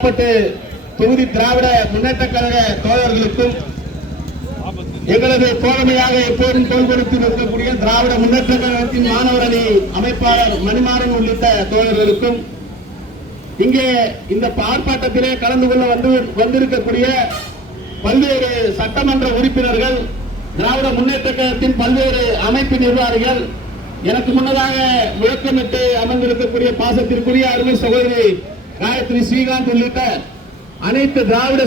தொகுதி திராவிட முன்னேற்ற கழக தோழர்களுக்கும் எங்களது தோழமையாக எப்போதும் தோல் கொடுத்து நிற்கக்கூடிய திராவிட முன்னேற்ற கழகத்தின் மாணவர் அணி அமைப்பாளர் மணிமாறன் உள்ளிட்ட தோழர்களுக்கும் இங்கே இந்த ஆர்ப்பாட்டத்திலே கலந்து கொள்ள வந்திருக்கக்கூடிய பல்வேறு சட்டமன்ற உறுப்பினர்கள், திராவிட முன்னேற்ற கழகத்தின் பல்வேறு அமைப்பு நிர்வாகிகள், எனக்கு முன்னதாக முழக்கமிட்டு அமர்ந்திருக்கக்கூடிய பாசத்திற்குரிய அருமை சகோதரி காயத்ரி ஸ்ரீகாந்த் உள்ளிட்ட அனைத்து திராவிட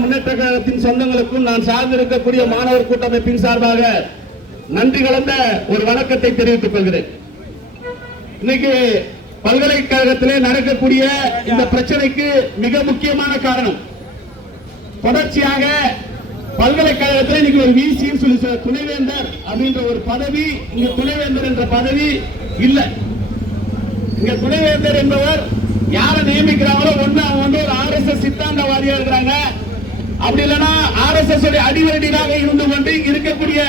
முன்னேற்ற கழகத்தின் சொந்தங்களுக்கும் நான் சார்ந்திருக்கக்கூடிய மாணவர் கூட்டமைப்பின் சார்பாக நன்றி கலந்த ஒரு வணக்கத்தை தெரிவித்துக் கொள்கிறேன். இன்னைக்கு பல்கலைக்கழகத்திலே நடக்கக்கூடிய இந்த பிரச்சனைக்கு மிக முக்கியமான காரணம், தொடர்ச்சியாக பல்கலைக்கழகத்தில் இன்னைக்கு ஒரு விசின்னு சொல்லி துணைவேந்தர் அப்படின்ற ஒரு பதவி, இங்க துணைவேந்தர் என்ற பதவி இல்ல. இங்க துணைவேந்தர் என்பவர் யாரை நியமிக்கிறாங்களோ ஒண்ணு அவங்க வந்து ஒரு RSS சித்தாந்தவாதியா இருக்கிறாங்க, அப்படி இல்லைன்னா RSS அடிவரடியாக இருந்து கொண்டு இருக்கக்கூடிய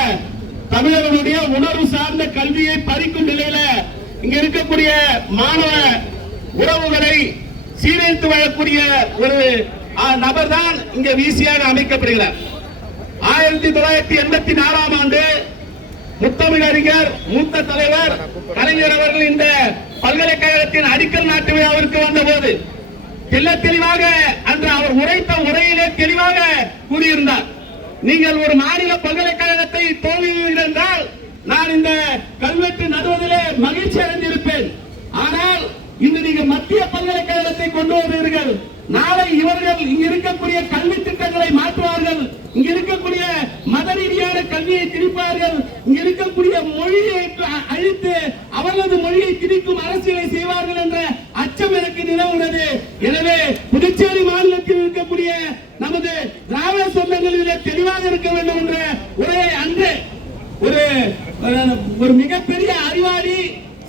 தமிழர்களுடைய உணர்வு சார்ந்த கல்வியை பறிக்கும் நிலையில இங்க இருக்கக்கூடிய மாணவ உறவுகளை சீரழித்து வரக்கூடிய ஒரு நபர் தான் இங்க விசியாக அமைக்கப்படுகிறார். 1984 ஆண்டு முத்தமிழ் அறிஞர் மூத்த தலைவர் கலைஞர் அவர்கள் இந்த பல்கலைக்கழகத்தின் அடிக்கல் நாட்டு விழாவிற்கு வந்தபோது தெளிவாக அன்று அவர் உரைத்த உரையிலே தெளிவாக கூறியிருந்தார், நீங்கள் ஒரு மாநில பல்கலைக்கழகத்தை தோல்வியுங்கள் என்றால் நான் இந்த கல்வெட்டு நடுவதிலே மகிழ்ச்சி அடைந்திருப்பேன். ஆனால் இன்று நீங்கள் மத்திய பல்கலைக்கழகத்தை கொண்டு வருவீர்கள், நாளை இவர்கள் இங்க இருக்கக்கூடிய கல்வி திட்டங்களை மாற்றுவார்கள், இங்க இருக்கக்கூடிய மத ரீதியான கல்வியை திணிப்பார்கள், இங்க இருக்கக்கூடிய மொழியை அழித்து அவர்களது மொழியை திணிக்கும் அரசியலை செய்வார்கள் என்ற அச்சம் எனக்கு நிலவுகிறது. எனவே புதுச்சேரி மாநிலத்தில் இருக்கக்கூடிய நமது திராவிட சொந்தங்களிலே தெளிவாக இருக்க வேண்டும் என்ற உரையை அன்று ஒரு மிகப்பெரிய அறிவாளி,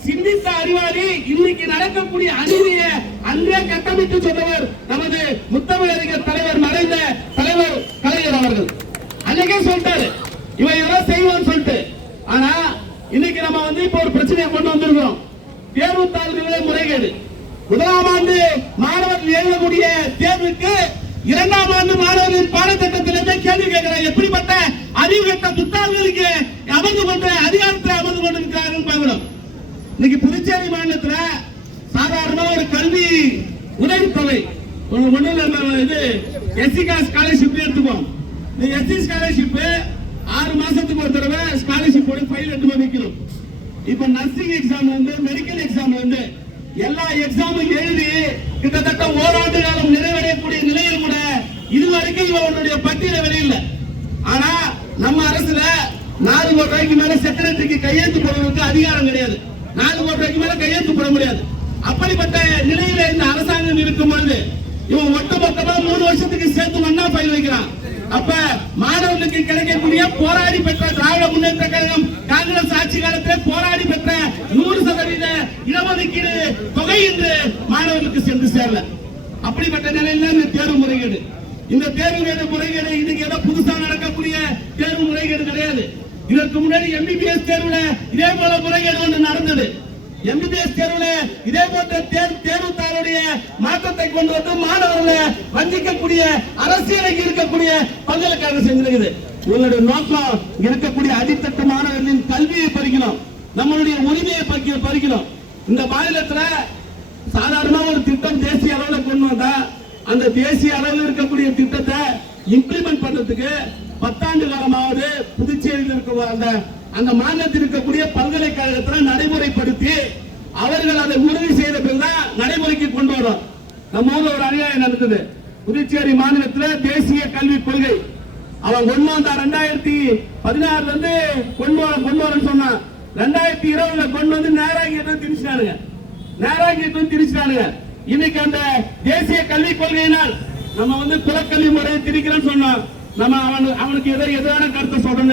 சிந்தித்த அறிவாளி, இன்னைக்கு நடக்கக்கூடிய அநீதியை அன்றே கட்டமைத்து சொன்னவர் நமது முத்தமிழ் அறிஞர் தலைவர், மறைந்த தலைவர் கலைஞர் அவர்கள். அன்னைக்கே சொல்லிட்டாரு இவன் எல்லாம் செய்வான்னு சொல்லிட்டு. ஆனா இன்னைக்கு நம்ம வந்து இப்ப ஒரு பிரச்சனையை கொண்டு வந்திருக்கிறோம், தேர்வு தாள்களே முறைகேடு. முதலாம் ஆண்டு மாணவர்கள் எழுதக்கூடிய தேர்வுக்கு இரண்டாம் ஆண்டு மாணவர்களின் பாடத்திட்டத்திலிருந்து கேள்வி கேட்கிறார். எப்படிப்பட்ட அறிவு கட்ட புத்தாள்களுக்கு அமர்ந்து கொண்ட அதிகாரத்தில் அமர்ந்து கொண்டிருக்கிறார்கள் பார்க்கிறோம். இன்னைக்கு புதுச்சேரி மாநிலத்தில் சாதாரண ஒரு கல்வி உதவித்தொகை இது எஸ்சி ஸ்காலர்ஷிப் எடுத்துப்போம். இந்த எஸ்சி ஸ்காலர்ஷிப் 6 மாசத்துக்கு ஒரு தடவை ஸ்காலர்ஷிப் ஃபைல் எடுத்து வைக்கணும். இப்ப நர்சிங் எக்ஸாம் வந்து, மெடிக்கல் எக்ஸாம் வந்து எல்லா எக்ஸாமும் எழுதி கிட்டத்தட்ட ஓராண்டு காலம் நிறைவடையக்கூடிய நிலையில் கூட இதுவரைக்கும் இவனுடைய பட்டியல வெளியில. ஆனா நம்ம அரசுல 4 கோடி ரூபாய்க்கு மேல செக்ரட்டரிக்கு கையெழுத்து போடுறதுக்கு அதிகாரம் கிடையாது. 4 கோடி ரூபாய்க்கு மேல கையெழுத்து போட முடியாது. அப்படிப்பட்ட நிலையில இந்த அரசாங்கம் இருக்கும் பொழுது இவன் ஒட்டுமொத்தமா 3 வருஷத்துக்கு சேர்த்து ஒன்னா ஃபைல் வைக்கிறான். அப்ப மாணவர்களுக்கு கிடைக்கக்கூடிய போராடி பெற்ற திராவிட முன்னேற்ற கழகம் காங்கிரஸ் ஆட்சி காலத்தில் போராடி பெற்ற 100% இடஒதுக்கீடு தொகை என்று மாணவர்களுக்கு சென்று சேரல. அப்படிப்பட்ட நிலையில இந்த தேர்வு முறைகேடு, இந்த தேர்வு முறைகேடு இன்னைக்கு ஏதோ புதுசா நடக்கக்கூடிய தேர்வு முறைகேடு கிடையாது. இதற்கு முன்னாடி MBBS தேர்வுல இதே போல முறைகேடு ஒன்று நடந்தது. MBBS தேர்வுல இதே போன்ற தேர்வுத்தாளுடைய மாற்றத்தை கொண்டு வந்து மாணவர்களை வஞ்சிக்கக்கூடிய அரசியலை இருக்கக்கூடிய பல்கலைக்கழகம் செஞ்சிருக்குது. உங்களுடைய நோக்கம் இருக்கக்கூடிய அடித்தட்டு மாணவர்களின் கல்வியை பறிக்கணும், நம்மளுடைய உரிமையை பறிக்கணும். இந்த மாநிலத்துல சாதாரண ஒரு திட்டம் தேசிய அளவில் கொண்டு வந்தா அந்த தேசிய அளவில் இருக்கக்கூடிய திட்டத்தை இம்ப்ளிமெண்ட் பண்றதுக்கு 10 ஆண்டு காலமாவது புதுச்சேரியில் இருக்க அந்த மாநிலத்தில் இருக்கக்கூடிய பல்கலைக்கழகத்தில் நடைமுறைப்படுத்தி அவர்கள் அதை உறுதி செய்த பிறகுதான் நடைமுறைக்கு கொண்டு வரும். நம்ம ஊர்ல ஒரு அநியாயம் நடந்தது. புதுச்சேரி மாநிலத்தில் தேசிய கல்விக் கொள்கை அவன் கொண்டு வந்தா 2016 வந்து கொண்டு வரன்னு சொன்னான். 2020 கொண்டு வந்து நேராங்கிட்டு திணிச்சிட்டானுங்க. இன்னைக்கு அந்த தேசிய கல்விக் கொள்கையினால் நம்ம வந்து குலக்கல்வி முறையை திணிக்கிறோம்னு சொன்னோம். நம்ம அவனுக்கு எதிரான கருத்தை சொல்றோம்.